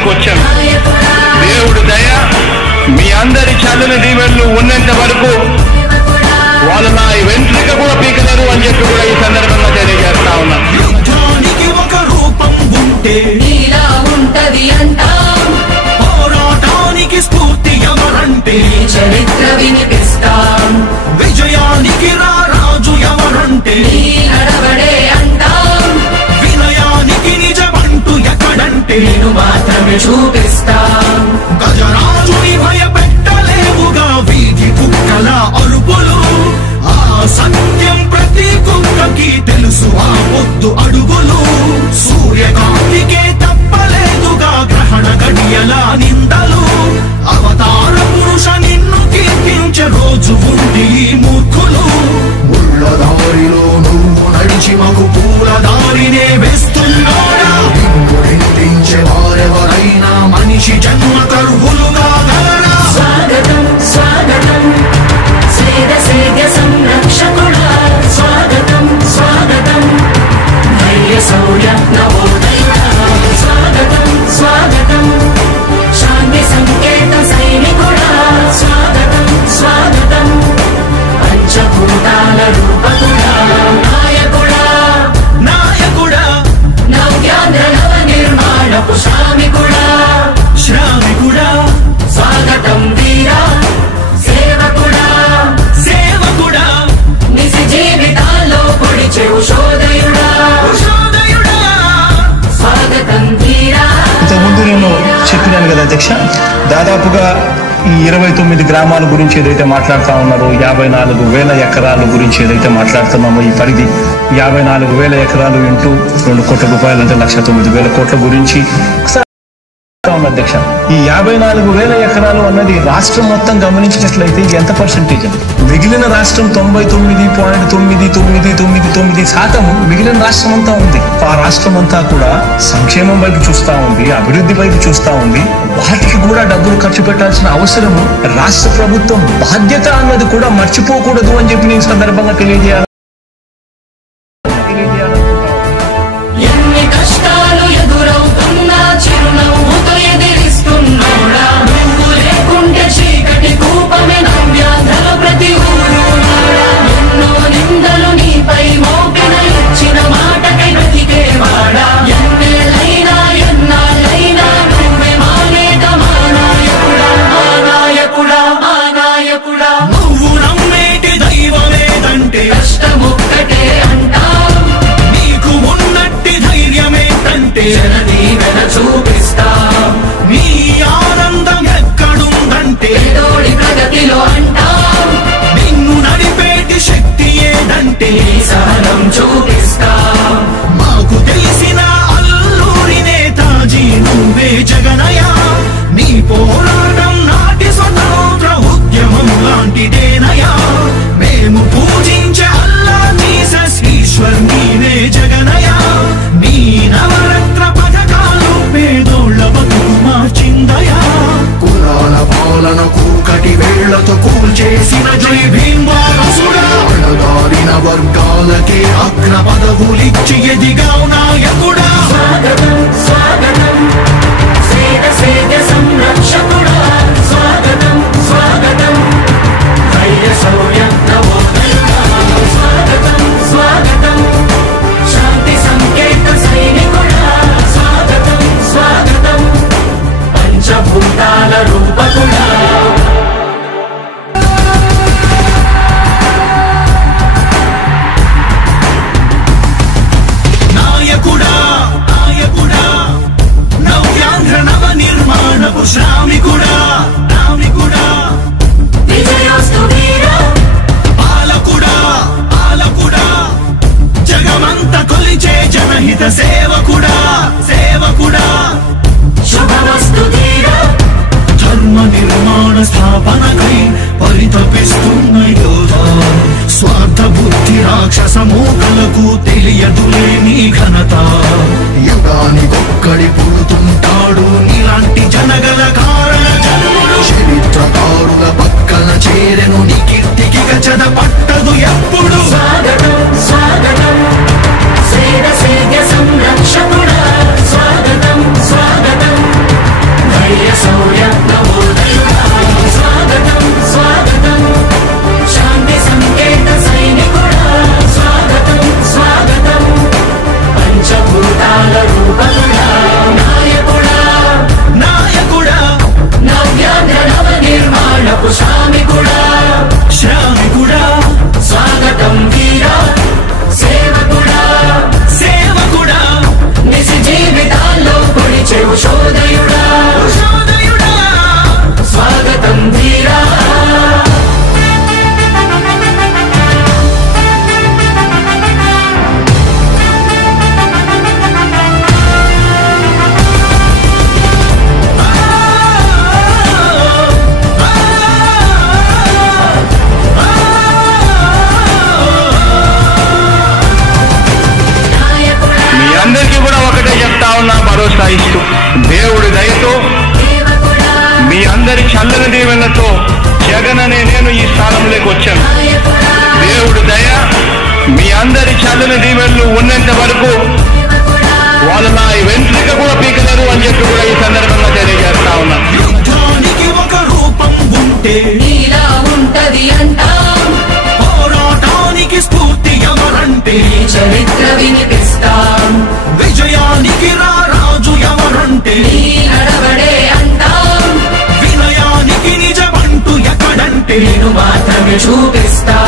ఇక్కడికి వచ్చాను. దేవుడు దయ మీ అందరి చల్లని దీవెనలు ఉన్నంత వరకు వాళ్ళు నా వెంట్రుక కూడా పీకలేరు అని చెప్పి కూడా ఈ సందర్భంగా తెలియజేస్తా ఉన్నాను. యుద్ధానికి ఒక రూపం ఉంటే నీలా ఉంటది అంటాం. పోరాటానికి స్ఫూర్తి ఎవరంటే చరిత్ర వినిపిస్తాం. విజయానికి రారాజు ఎవరంటే నడవడే అంటాం. వినయానికి నిజమంటూ ఎక్కడంటే నేను మాత్రమే చూపిస్తాం. గజరాజుని భయపెట్టలేవుగా వీధి కుక్కల అరుపులు. ఆ సత్యం ప్రతి కుక్కకి తెలుసు ఆ పొద్దు అడుగులు. సూర్యకాంతికే తప్పలేదుగా గ్రహణ గడియల నిందలు. అవతార పురుష నిన్ను కీర్తించే రోజు ఉంది ఈ మూర్ఖులు. ముళ్ళ దారిలో నువ్వు నడిచి మగు పూల దారినే వేస్తున్నాడా? నిన్ను నిందించే వారెవరైనా మనిషి జన్మ కరువులుగా గలరా? స్వాగతం స్వాగతం సేద సేద్య సంరక్షకుడా. స్వాగతం స్వాగతం ధైర్య శౌర్య నవోదయ. స్వాగతం స్వాగతం శాంతి సంకేత సైనికుడా. స్వాగతం స్వాగతం పంచభూతాల రూపకుడా. నాయకుడా నాయకుడా నవ్యాంధ్ర నవ నిర్మాణపు శ్రామికుడా. శ్రామికుడా స్వాగతం వీరా. సేవకుడా సేవకుడా నిజ జీవితాల్లో పొడిచే ఉషోదయుడా. ఉషోదయుడా స్వాగతం వీరా. ఇంతకుముందు నేను చెప్పినాను కదా అధ్యక్ష, దాదాపుగా ఈ 29 గ్రామాల గురించి ఏదైతే మాట్లాడుతూ ఉన్నారో, 54,000 ఎకరాల గురించి ఏదైతే మాట్లాడుతున్నామో, ఈ పరిధి 54,000 ఎకరాలు ఇంటూ 2 కోట్ల రూపాయలు అంటే 1,09,000 కోట్ల గురించి అధ్యక్ష. ఈ 54,000 ఎకరాలు అన్నది రాష్ట్రం మొత్తం గమనించినట్లయితే ఎంత పర్సెంటేజ్? మిగిలిన రాష్ట్రం 99.9999% మిగిలిన రాష్ట్రం అంతా ఉంది. ఆ రాష్ట్రం అంతా కూడా సంక్షేమం వైపు చూస్తా ఉంది, అభివృద్ధి వైపు చూస్తా ఉంది. వాటికి కూడా డబ్బులు ఖర్చు పెట్టాల్సిన అవసరము రాష్ట్ర ప్రభుత్వం బాధ్యత అన్నది కూడా మర్చిపోకూడదు అని చెప్పి నేను సందర్భంగా తెలియజేయాలి. జనదీవెన చూపిస్తాం. మీ ఆనందం ఎక్కడుందంటే తోడి ప్రగతిలో అంటాం. నిన్ను నడిపేటి శక్తి ఏదంటే సహనం చూపిస్తాం. మాకు తెలిసిన అల్లూరి నేతాజీ నువ్వే జగనయ్య. నీ పోరాటం నాటి స్వతంత్ర ఉద్యమం లాంటిదేనయ్యా. మేము పూజించే అల్లా జీసస్ ఈశ్వర్ నీవే జగనయ్య. నీ నవరత్న పథకాలు పేదోళ్ల బతుకు మార్చిందయా. కులాల పాలన కూకటి వేళ్లతో కూల్చేసిన జై భీమ్ వారసుడా. అణగారిన వర్గాలకే అగ్ర పదవులిచ్చి ఎదిగావు నాయకుడా. స్వాగతం స్వాగతం సేద సేద్య సంరక్షకుడా. స్వాగతం స్వాగతం ధైర్య శౌర్య నవోదయుడా. స్వాగతం స్వాగతం శాంతి సంకేత సైనికుడా. స్వాగతం స్వాగతం పంచభూతాల రూపకుడా. నాయకుడా నాయకుడా నవ్యాంధ్ర నవ నిర్మాణపు శ్రామికుడా. రామికుడా విజయోస్తు వీరా. పాలకుడా పాలకుడా జగమంత కొలిచే జనహిత సేవకుడా. సేవకుడా శుభమస్తు ధీరా. ధర్మ నిర్మాణ స్థాపనకై పరితపిస్తున్న యోధా. స్వార్థ బుద్ధి రాక్షస మూకలకు తెలియదులే నీ ఘనత. యుగానికొక్కడి పుడుతుంటాడు నీలాంటి జనగల కారణ జన్ముడు. చరిత్రకారుల పక్కన చేరెను నీ కీర్తికి గచద పట్టదు ఎప్పుడు. స్వాగతం స్వాగతం సేద సేద్య సంరక్షకుడా. స్వాగతం స్వాగతం దేవుడి దయతో మీ అందరి చల్లని దీవెనలతో జగన్ అనే నేను ఈ స్థానంలోకి వచ్చాను. దేవుడి దయ మీ అందరి చల్లని దీవెనలు ఉన్నంత వరకు వాళ్ళు నా వెంట్రుక కూడా పీకలేరు అని చెప్పి కూడా ఈ సందర్భంగా తెలియజేస్తా ఉన్నాను. యుద్ధానికి ఒక రూపం ఉంటే నీలా ఉంటది అంటాం, పోరాటానికి స్ఫూర్తి ఎవరంటే చరిత్ర వినిపిస్తాం, విజయానికి రాజు ఎవరంటే నీ నడవడే అంటాం, వినయానికి నిజమంటూ ఎక్కడంటే నేను మాత్రమే చూపిస్తా.